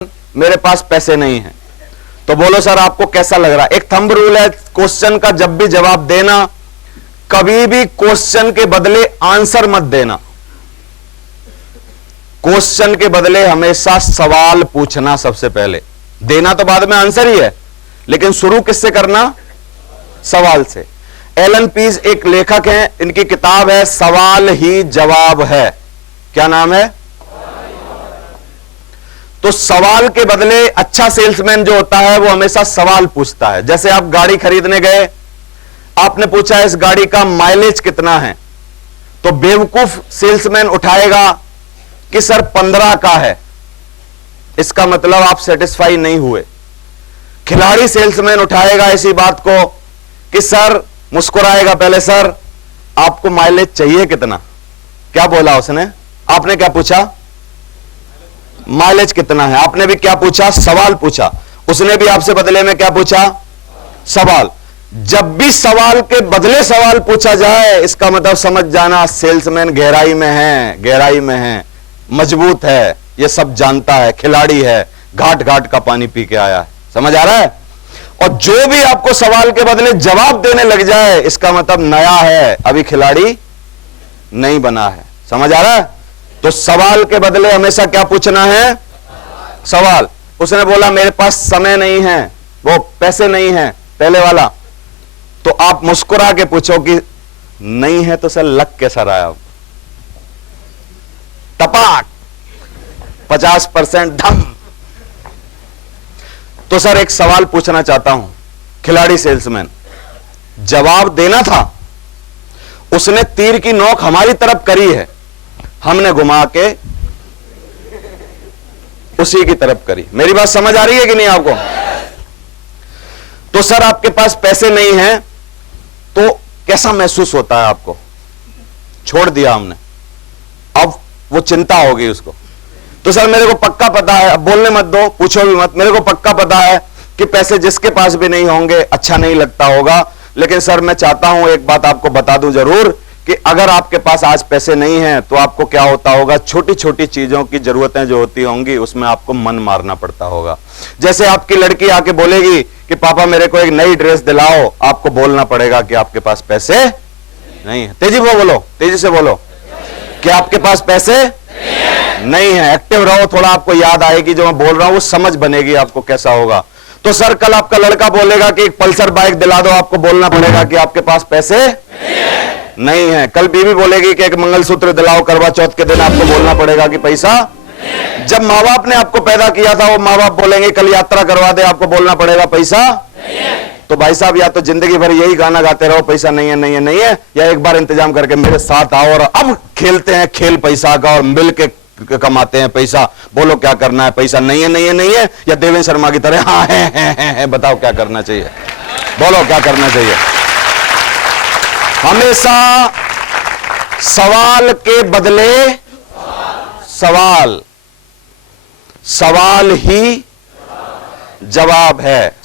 मेरे पास पैसे नहीं हैं। तो बोलो सर आपको कैसा लग रहा है? एक थंब रूल है क्वेश्चन का, जब भी जवाब देना कभी भी क्वेश्चन के बदले आंसर मत देना। क्वेश्चन के बदले हमेशा सवाल पूछना सबसे पहले, देना तो बाद में आंसर ही है, लेकिन शुरू किससे करना? सवाल से। एलन पीज एक लेखक हैं, इनकी किताब है सवाल ही जवाब है। क्या नाम है? तो सवाल के बदले अच्छा सेल्समैन जो होता है वो हमेशा सवाल पूछता है। जैसे आप गाड़ी खरीदने गए, आपने पूछा इस गाड़ी का माइलेज कितना है, तो बेवकूफ सेल्समैन उठाएगा कि सर 15 का है। इसका मतलब आप सेटिस्फाई नहीं हुए। खिलाड़ी सेल्समैन उठाएगा इसी बात को कि सर, मुस्कुराएगा पहले, सर आपको माइलेज चाहिए कितना? क्या बोला उसने? आपने क्या पूछा? माइलेज कितना है। आपने भी क्या पूछा? सवाल पूछा। उसने भी आपसे बदले में क्या पूछा? सवाल। जब भी सवाल के बदले सवाल पूछा जाए, इसका मतलब समझ जाना सेल्समैन गहराई में है, गहराई में है, मजबूत है, ये सब जानता है, खिलाड़ी है, घाट घाट का पानी पी के आया है। समझ आ रहा है? और जो भी आपको सवाल के बदले जवाब देने लग जाए, इसका मतलब नया है, अभी खिलाड़ी नहीं बना है। समझ आ रहा है? तो सवाल के बदले हमेशा क्या पूछना है? सवाल। उसने बोला मेरे पास समय नहीं है, वो पैसे नहीं है, पहले वाला। तो आप मुस्कुरा के पूछो कि नहीं है तो सर लग कैसा रहा है? टपाक 50% धम। तो सर एक सवाल पूछना चाहता हूं, खिलाड़ी सेल्समैन, जवाब देना था, उसने तीर की नोक हमारी तरफ करी है, हमने घुमा के उसी की तरफ करी। मेरी बात समझ आ रही है कि नहीं आपको? तो सर आपके पास पैसे नहीं हैं, तो कैसा महसूस होता है आपको? छोड़ दिया हमने, अब वो चिंता होगी उसको। तो सर मेरे को पक्का पता है, अब बोलने मत दो, पूछो भी मत, मेरे को पक्का पता है कि पैसे जिसके पास भी नहीं होंगे अच्छा नहीं लगता होगा, लेकिन सर मैं चाहता हूं एक बात आपको बता दूं जरूर कि अगर आपके पास आज पैसे नहीं हैं तो आपको क्या होता होगा, छोटी छोटी चीजों की जरूरतें जो होती होंगी उसमें आपको मन मारना पड़ता होगा। जैसे आपकी लड़की आके बोलेगी कि पापा मेरे को एक नई ड्रेस दिलाओ, आपको बोलना पड़ेगा कि आपके पास पैसे नहीं है। तेजी वो बोलो, तेजी से बोलो कि आपके पास पैसे नहीं है। एक्टिव रहो, थोड़ा आपको याद आएगी जो मैं बोल रहा हूं, वो समझ बनेगी आपको कैसा होगा। तो सर कल आपका लड़का बोलेगा कि एक पल्सर बाइक दिला दो, आपको बोलना पड़ेगा कि आपके पास पैसे नहीं है। कल बीवी बोलेगी कि एक मंगलसूत्र दिलाओ करवा चौथ के दिन, आपको बोलना पड़ेगा कि पैसा। जब माँ बाप ने आपको पैदा किया था, वो माँ बाप बोलेंगे कल यात्रा करवा दे, आपको बोलना पड़ेगा पैसा। तो भाई साहब या तो जिंदगी भर यही गाना गाते रहो, पैसा नहीं है नहीं है नहीं है, या एक बार इंतजाम करके मेरे साथ आओ और अब खेलते हैं खेल पैसा का और मिल के कमाते हैं पैसा। बोलो क्या करना है? पैसा नहीं है नहीं है नहीं है, या देवेंद्र शर्मा की तरह हाँ है, बताओ क्या करना चाहिए? बोलो क्या करना चाहिए? हमेशा सवाल के बदले सवाल, सवाल ही जवाब है।